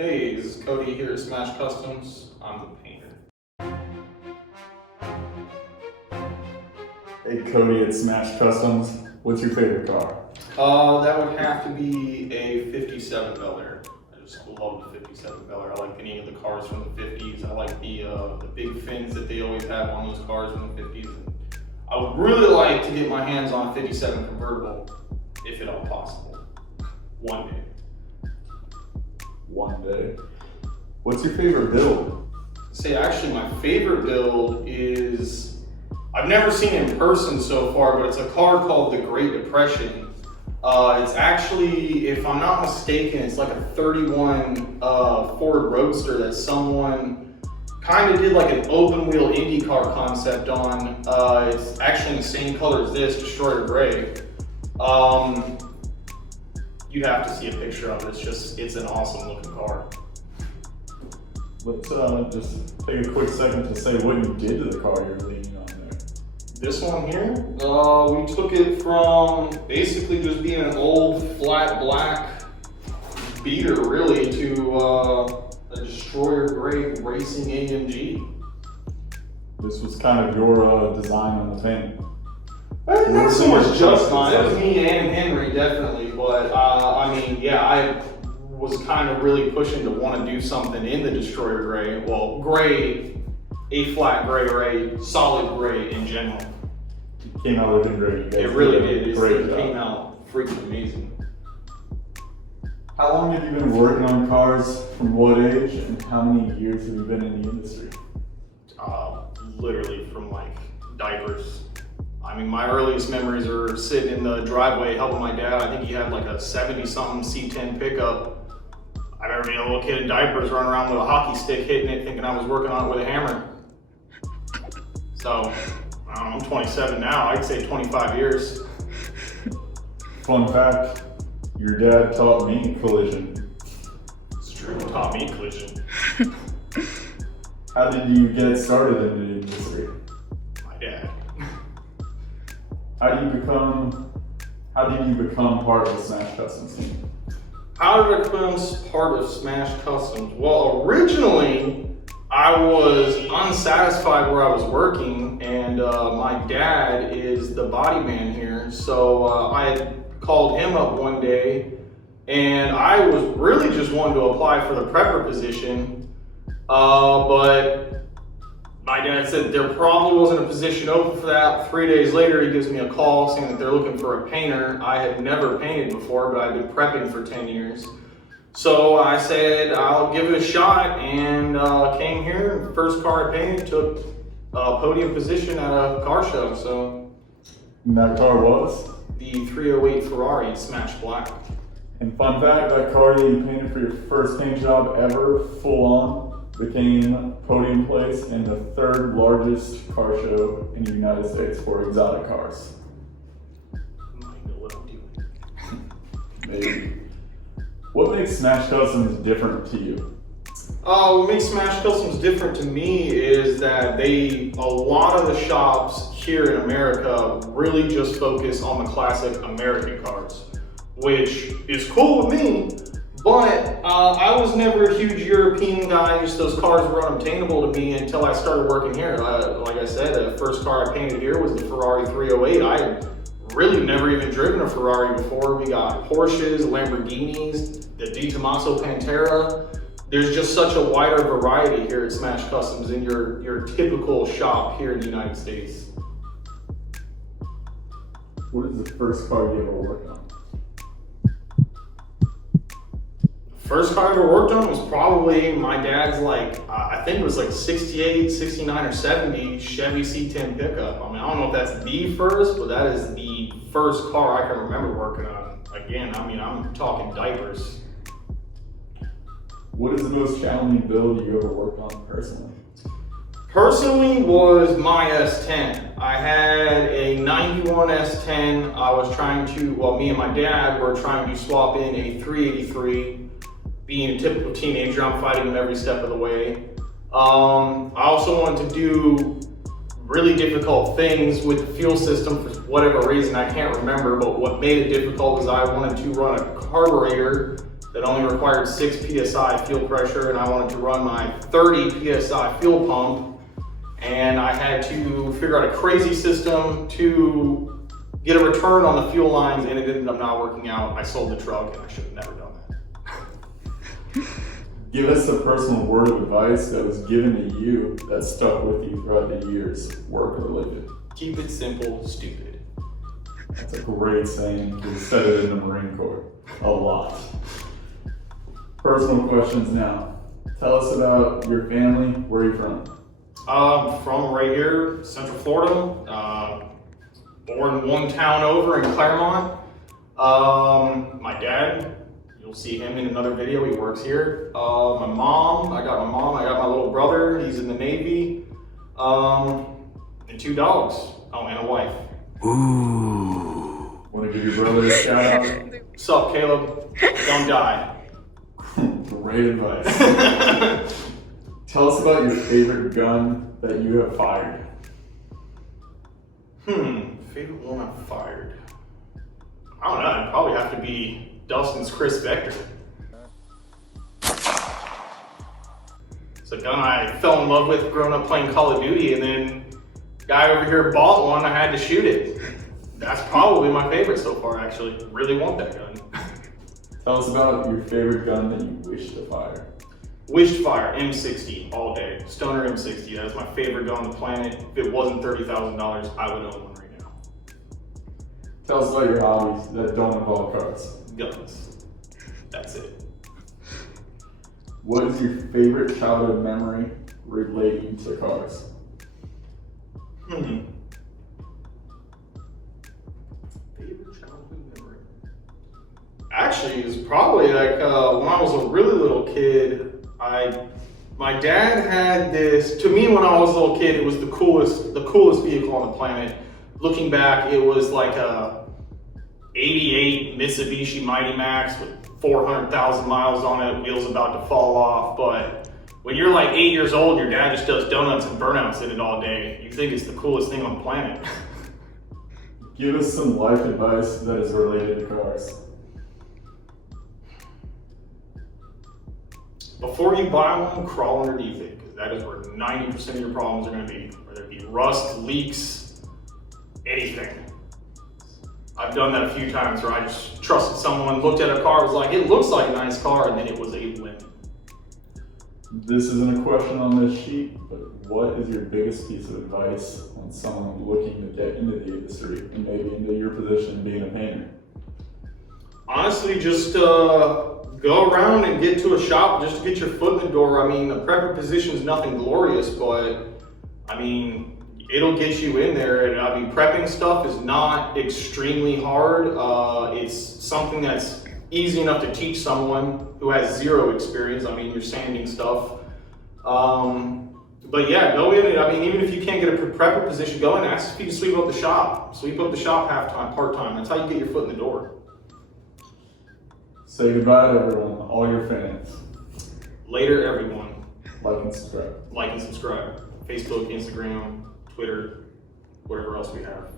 Hey, this is Cody here at Smash Customs. I'm the painter. Hey Cody at Smash Customs, what's your favorite car? That would have to be a 57 Bel Air. I just love the 57 Bel Air. I like any of the cars from the 50s. I like the big fins that they always have on those cars from the 50s. And I would really like to get my hands on a 57 convertible, if at all possible, one day. One day. What's your favorite build? Say, actually, my favorite build is, I've never seen it in person so far, but it's a car called the Great Depression. It's actually, if I'm not mistaken, it's like a 31 Ford Roadster that someone kind of did like an open wheel Indy car concept on. It's actually in the same color as this, Destroyer Gray. You have to see a picture of it. It's an awesome looking car. Let's just take a quick second to say what you did to the car you're leaning on there. This one here, we took it from basically just being an old flat black beater really to a Destroyer Gray racing AMG. This was kind of your design on the paint. Not so much just mine, it was me and Henry definitely, but I mean, yeah, I was kind of really pushing to want to do something in the Destroyer Gray. Well, gray, a flat gray, solid gray in general. It came out looking great. It really did. It came out freaking amazing. How long have you been working on cars? From what age? And how many years have you been in the industry? Literally from like diapers. I mean, my earliest memories are sitting in the driveway helping my dad. I think he had like a 70-something C10 pickup. I remember being a little kid in diapers running around with a hockey stick hitting it, thinking I was working on it with a hammer. So, I don't know, I'm 27 now. I'd say 25 years. Fun fact, your dad taught me collision. It's true, he taught me collision. How did you get started in the industry? My dad. How did you become part of the Smash Customs team? How did I become part of Smash Customs? Well, originally, I was unsatisfied where I was working, and my dad is the body man here. So I had called him up one day, and I was really just wanting to apply for the prepper position, but my dad said there probably wasn't a position open for that. 3 days later, he gives me a call saying that they're looking for a painter. I had never painted before, but I've been prepping for 10 years. So I said, I'll give it a shot, and came here. First car I painted, took a podium position at a car show. So And that car was? the 308 Ferrari in Smash Black. And fun fact, that car that you painted for your first paint job ever, full on, became podium place in the third largest car show in the United States for exotic cars. I know what I'm doing. Maybe. What makes Smash Customs different to you? What makes Smash Customs different to me is that a lot of the shops here in America really just focus on the classic American cars, which is cool with me, but I was never a huge European guy. Just those cars were unobtainable to me until I started working here. Like I said, the first car I painted here was the Ferrari 308. I had really never even driven a Ferrari before. We got Porsches, Lamborghinis, the Di Tommaso Pantera. There's just such a wider variety here at Smash Customs than your typical shop here in the United States. What is the first car you ever worked on? First car I ever worked on was probably my dad's I think it was like 68, 69 or 70 Chevy C10 pickup. I mean, I don't know if that's the first, but that is the first car I can remember working on. Again, I mean, I'm talking diapers. What is the most challenging build you ever worked on personally? Personally was my S10. I had a 91 S10. I was trying to, me and my dad were trying to swap in a 383. Being a typical teenager, I'm fighting him every step of the way. I also wanted to do really difficult things with the fuel system for whatever reason, I can't remember, but what made it difficult was I wanted to run a carburetor that only required 6 PSI fuel pressure, and I wanted to run my 30 PSI fuel pump. And I had to figure out a crazy system to get a return on the fuel lines, and it ended up not working out. I sold the truck, and I should have never done that. Give us a personal word of advice that was given to you that stuck with you throughout the years, work related. Keep it simple, stupid. That's a great saying. We said it in the Marine Corps a lot. Personal questions now. Tell us about your family. Where are you from? From right here, Central Florida. Born one town over in Claremont. My dad, you'll see him in another video, he works here. My mom, I got my little brother, he's in the Navy. And 2 dogs. Oh, and a wife. Ooh. Want to give your brother a shout out? What's up, Caleb? Don't die. Great advice. Tell us about your favorite gun that you have fired. Favorite one I've fired? I don't know, it'd probably have to be Dustin's Chris Vector. It's a gun I fell in love with growing up playing Call of Duty, and then guy over here bought one, I had to shoot it. That's probably my favorite so far, actually. Really want that gun. Tell us about your favorite gun that you wish to fire. Wish to fire, M60 all day. Stoner M60, that is my favorite gun on the planet. If it wasn't $30,000, I would own one right now. Tell us about your hobbies that don't involve cars. Guns. That's it. What is your favorite childhood memory relating to cars? Favorite childhood memory? Actually, it's probably like when I was a really little kid, my dad had this, to me when I was a little kid, it was the coolest vehicle on the planet. Looking back, it was like a 88 Mitsubishi Mighty Max with 400,000 miles on it, wheels about to fall off. But when you're like 8 years old, your dad just does donuts and burnouts in it all day. You think it's the coolest thing on the planet. Give us some life advice that is related to cars. Before you buy one, crawl underneath it, because that is where 90% of your problems are going to be. Whether it be rust, leaks, anything. I've done that a few times where I just trusted someone, looked at a car, was like, it looks like a nice car, and then it was a lemon. This isn't a question on this sheet, but what is your biggest piece of advice on someone looking to get into the industry and maybe into your position being a painter? Honestly, just go around and get to a shop just to get your foot in the door. I mean, a prepper position is nothing glorious, but I mean, it'll get you in there. And I mean, prepping stuff is not extremely hard. It's something that's easy enough to teach someone who has zero experience. I mean, you're sanding stuff. But yeah, go in it. I mean, even if you can't get a prepper position, go in and ask if you can sweep up the shop. Sweep up the shop half-time, part-time. That's how you get your foot in the door. Say goodbye to everyone, all your fans. Later, everyone. Like and subscribe. Like and subscribe. Facebook, Instagram, Twitter, whatever else we have.